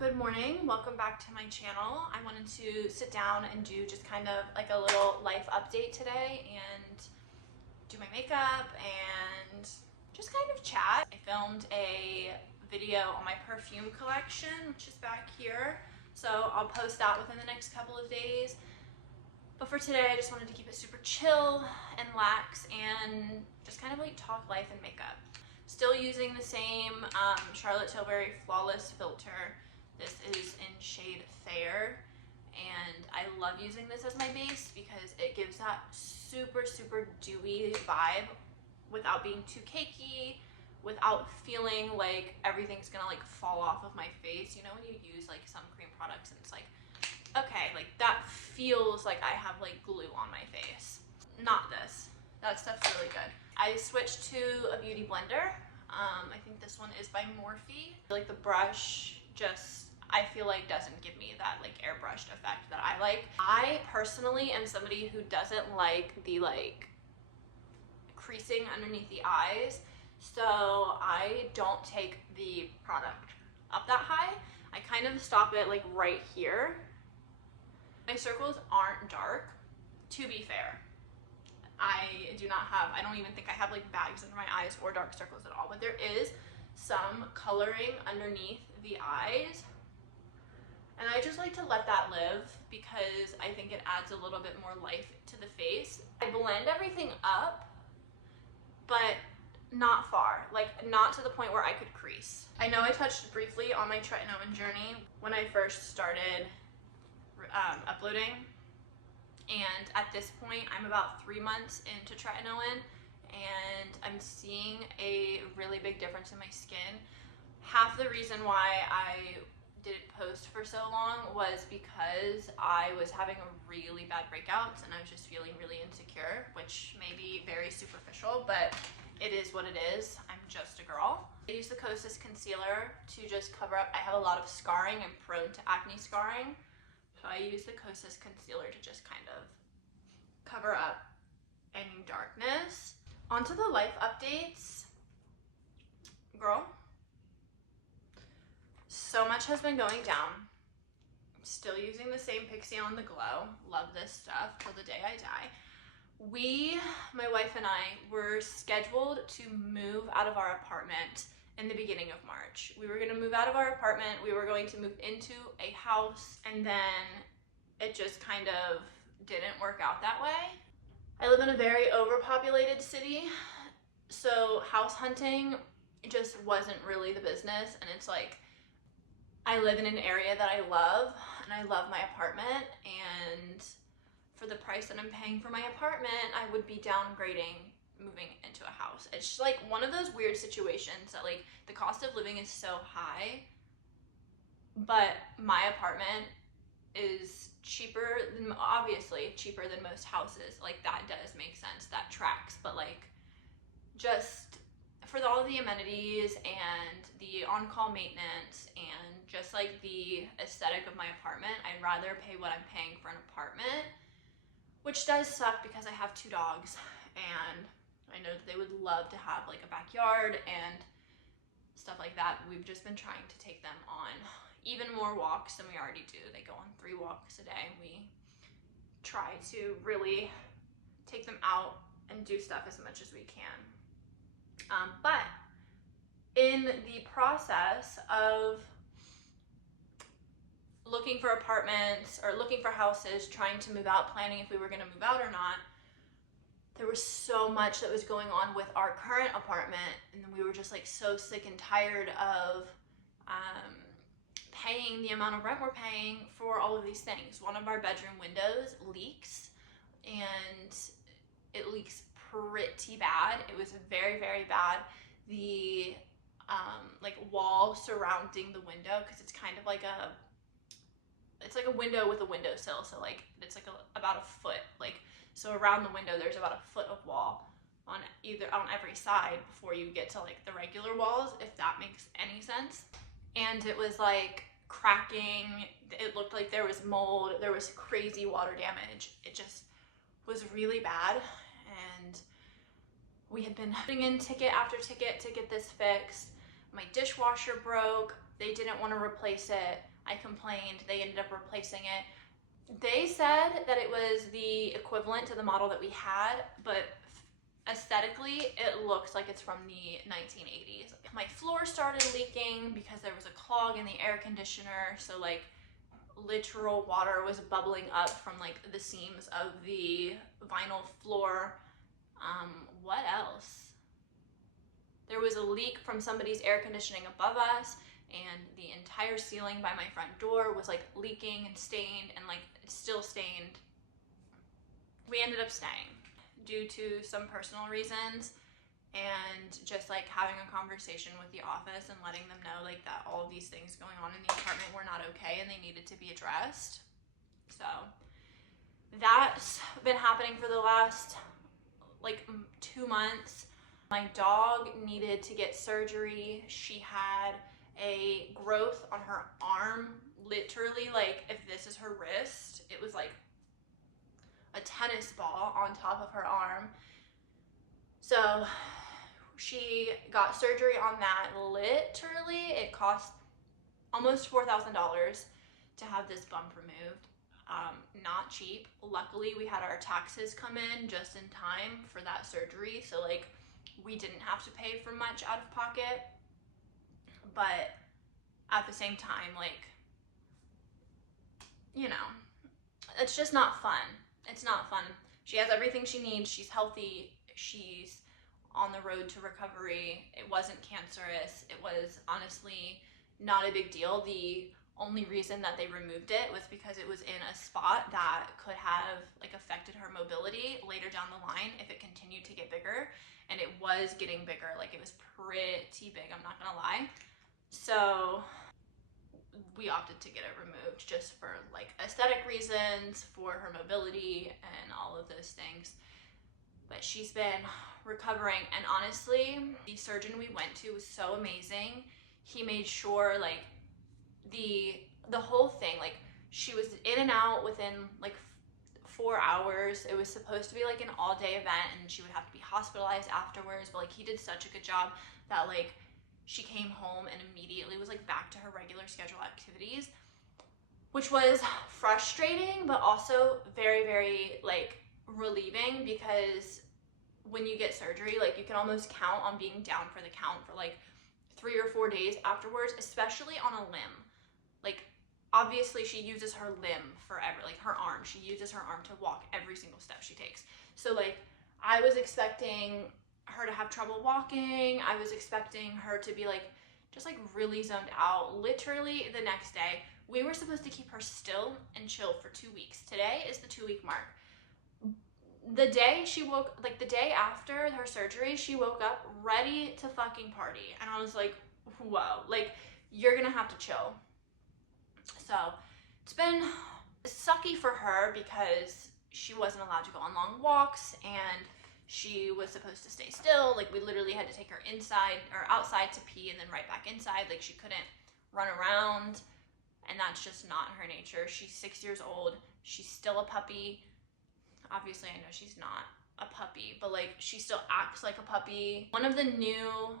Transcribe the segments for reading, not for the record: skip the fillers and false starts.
Good morning, welcome back to my channel. I wanted to sit down and do just kind of like a little life update today and do my makeup and just kind of chat. I filmed a video on my perfume collection, which is back here. So I'll post that within the next couple of days. But for today, I just wanted to keep it super chill and lax and just kind of like talk life and makeup. Still using the same Charlotte Tilbury Flawless filter. This is in shade Fair, and I love using this as my base because it gives that super dewy vibe without being too cakey, without feeling like everything's gonna like fall off of my face. You know when you use like some cream products and it's like, okay, like that feels like I have like glue on my face. Not this. That stuff's really good. I switched to a beauty blender. I think this one is by Morphe. Like the brush just, I feel like doesn't give me that like airbrushed effect that I like. I personally am somebody who doesn't like the like creasing underneath the eyes, so I don't take the product up that high. I kind of stop it like right here. My circles aren't dark, to be fair. I don't even think I have like bags under my eyes or dark circles at all, but there is some coloring underneath the eyes. And I just like to let that live because I think it adds a little bit more life to the face. I blend everything up, but not far, like not to the point where I could crease. I know I touched briefly on my tretinoin journey when I first started uploading. And at this point, I'm about 3 months into tretinoin and I'm seeing a really big difference in my skin. Half the reason why I didn't post for so long was because I was having a really bad breakouts and I was just feeling really insecure, which may be very superficial, but it is what it is. I'm just a girl. I use the Kosas concealer to just cover up. I have a lot of scarring. I'm prone to acne scarring. So I use the Kosas concealer to just kind of cover up any darkness. Onto the life updates. Girl, so much has been going down. I'm still using the same Pixie on the Glow. Love this stuff till the day I die. My wife and I, were scheduled to move out of our apartment in the beginning of March. We were gonna move out of our apartment, we were going to move into a house, and then it just kind of didn't work out that way. I live in a very overpopulated city, so house hunting just wasn't really the business, and it's like, I live in an area that I love, and I love my apartment, and for the price that I'm paying for my apartment, I would be downgrading moving into a house. It's just like one of those weird situations that like the cost of living is so high, but my apartment is cheaper than, obviously cheaper than most houses. Like that does make sense, that tracks, but like just for all the amenities and the on-call maintenance and just like the aesthetic of my apartment, I'd rather pay what I'm paying for an apartment, which does suck because I have 2 dogs and I know that they would love to have like a backyard and stuff like that. We've just been trying to take them on even more walks than we already do. They go on 3 walks a day. We try to really take them out and do stuff as much as we can. But in the process of looking for apartments or looking for houses, trying to move out, planning if we were gonna move out or not, there was so much that was going on with our current apartment, and we were just like so sick and tired of paying the amount of rent we're paying for all of these things. One of our bedroom windows leaks, and it leaks pretty bad. It was very bad. The like wall surrounding the window, because it's kind of like a window with a windowsill, so like it's like about a foot, like, so around the window there's about a foot of wall on every side before you get to like the regular walls, if that makes any sense. And it was like cracking, it looked like there was mold, there was crazy water damage. It just was really bad, and we had been putting in ticket after ticket to get this fixed. My dishwasher broke. They didn't want to replace it. I complained. They ended up replacing it. They said that it was the equivalent to the model that we had, but aesthetically, it looks like it's from the 1980s. My floor started leaking because there was a clog in the air conditioner, so like literal water was bubbling up from like the seams of the vinyl floor. What else? There was a leak from somebody's air conditioning above us, and the entire ceiling by my front door was like leaking and stained, and like it's still stained. We ended up staying due to some personal reasons, and just like having a conversation with the office and letting them know like that all of these things going on in the apartment were not okay and they needed to be addressed. So that's been happening for the last like 2 months. My dog needed to get surgery. She had a growth on her arm, literally like if this is her wrist, it was like a tennis ball on top of her arm. So she got surgery on that. Literally, it cost almost $4,000 to have this bump removed. Not cheap. Luckily, we had our taxes come in just in time for that surgery, so like we didn't have to pay for much out of pocket. But at the same time, like, you know, it's just not fun. It's not fun. She has everything she needs. She's healthy. She's on the road to recovery. It wasn't cancerous. It was honestly not a big deal. The only reason that they removed it was because it was in a spot that could have like affected her mobility later down the line if it continued to get bigger, and it was getting bigger. Like it was pretty big, I'm not gonna lie. So we opted to get it removed just for like aesthetic reasons, for her mobility and all of those things. But she's been recovering, and honestly, the surgeon we went to was so amazing. He made sure like the whole thing, like she was in and out within like 4 hours. It was supposed to be like an all-day event and she would have to be hospitalized afterwards, but like he did such a good job that like she came home and immediately was like back to her regular schedule activities, which was frustrating but also very, very like relieving, because when you get surgery, like you can almost count on being down for the count for like 3 or 4 days afterwards, especially on a limb. Like obviously she uses her limb forever, like her arm. She uses her arm to walk every single step she takes. So like I was expecting her to have trouble walking. I was expecting her to be like just like really zoned out. Literally the next day, we were supposed to keep her still and chill for 2 weeks. Today is the 2-week mark. The day she woke, like the day after her surgery, she woke up ready to fucking party. And I was like, whoa, like you're gonna have to chill. So it's been sucky for her because she wasn't allowed to go on long walks and she was supposed to stay still. Like we literally had to take her inside or outside to pee and then right back inside. Like she couldn't run around, and that's just not her nature. She's 6 years old. She's still a puppy. Obviously I know she's not a puppy, but like she still acts like a puppy. One of the new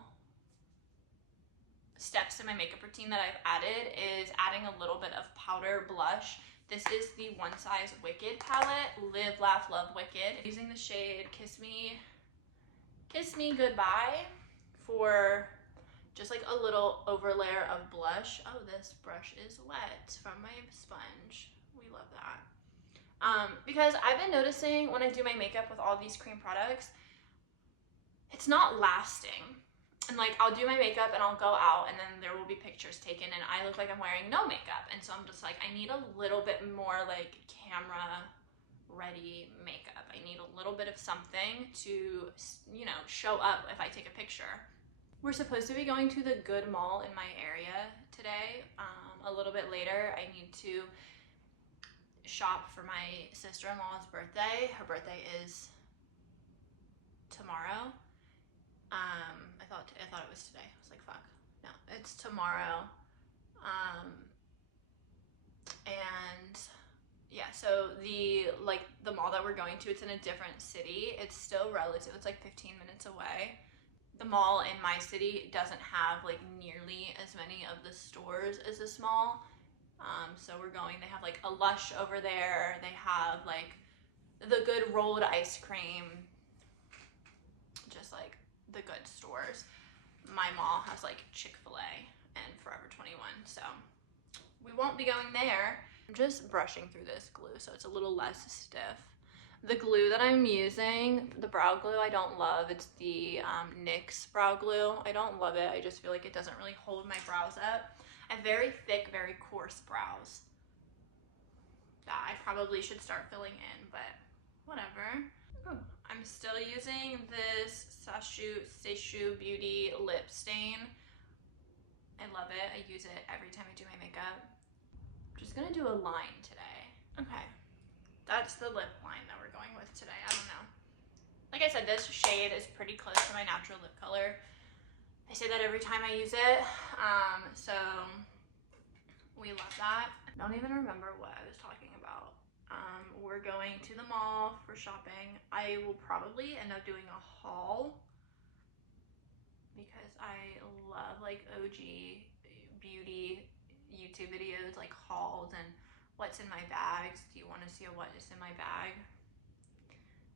steps in my makeup routine that I've added is adding a little bit of powder blush. This is the One Size Wicked palette, Live, Laugh, Love, Wicked. Using the shade Kiss Me Goodbye for just like a little overlayer of blush. Oh, this brush is wet from my sponge. We love that. Because I've been noticing when I do my makeup with all these cream products, it's not lasting. And like I'll do my makeup and I'll go out and then there will be pictures taken and I look like I'm wearing no makeup. And so I'm just like, I need a little bit more like camera ready makeup. I need a little bit of something to, you know, show up if I take a picture. We're supposed to be going to the Good Mall in my area today. A little bit later, I need to shop for my sister-in-law's birthday. Her birthday is tomorrow. I thought it was today. I was like, fuck. No, it's tomorrow. And yeah, so the mall that we're going to, it's in a different city. It's still relative. It's like 15 minutes away. the mall in my city doesn't have like nearly as many of the stores as this mall. So we're going, they have like a Lush over there. They have like the good rolled ice cream, just like the good stores. My mall has like Chick-fil-A and Forever 21, so we won't be going there. I'm just brushing through this glue so it's a little less stiff. The glue that I'm using, the brow glue, I don't love. It's the NYX brow glue. I don't love it. I just feel like it doesn't really hold my brows up. I have very thick, very coarse brows that I probably should start filling in, but whatever. Ooh, I'm still using this Seishu Beauty lip stain. I love it. I use it every time I do my makeup. I'm just gonna do a line today. Okay. That's the lip line that we're going with today. I don't know. Like I said, this shade is pretty close to my natural lip color. I say that every time I use it. So we love that. I don't even remember what I was talking about. We're going to the mall for shopping. I will probably end up doing a haul because I love like OG beauty YouTube videos, like hauls and what's in my bags. Do you want to see what is in my bag?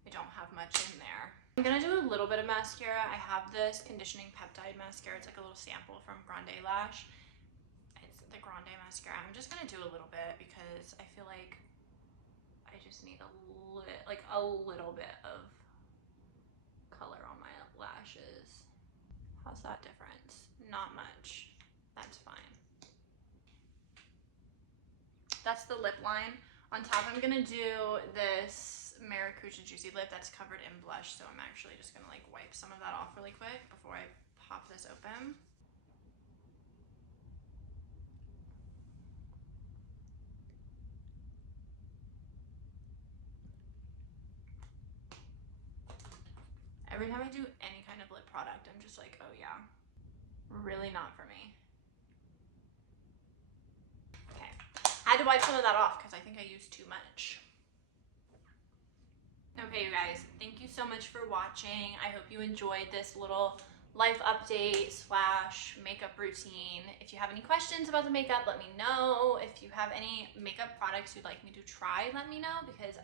I don't have much in there. I'm gonna do a little bit of mascara. I have this conditioning peptide mascara. It's like a little sample from Grande Lash. It's the Grande mascara. I'm just gonna do a little bit because I feel like I just need a little bit of color on my lashes. How's that difference? Not much. That's fine. That's the lip line. On top, I'm gonna do this Maracuja Juicy Lip that's covered in blush, so I'm actually just gonna like wipe some of that off really quick before I pop this open. Every time I do any kind of lip product, I'm just like, oh yeah, really not for me. Okay, I had to wipe some of that off because I think I used too much. Okay, you guys, thank you so much for watching. I hope you enjoyed this little life update / makeup routine. If you have any questions about the makeup, let me know. If you have any makeup products you'd like me to try, let me know, because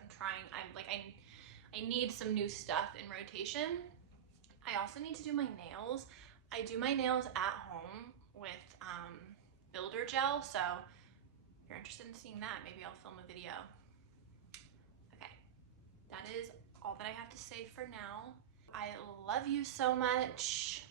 I need some new stuff in rotation. I also need to do my nails. I do my nails at home with builder gel, so if you're interested in seeing that, maybe I'll film a video. Okay, that is all that I have to say for now. I love you so much.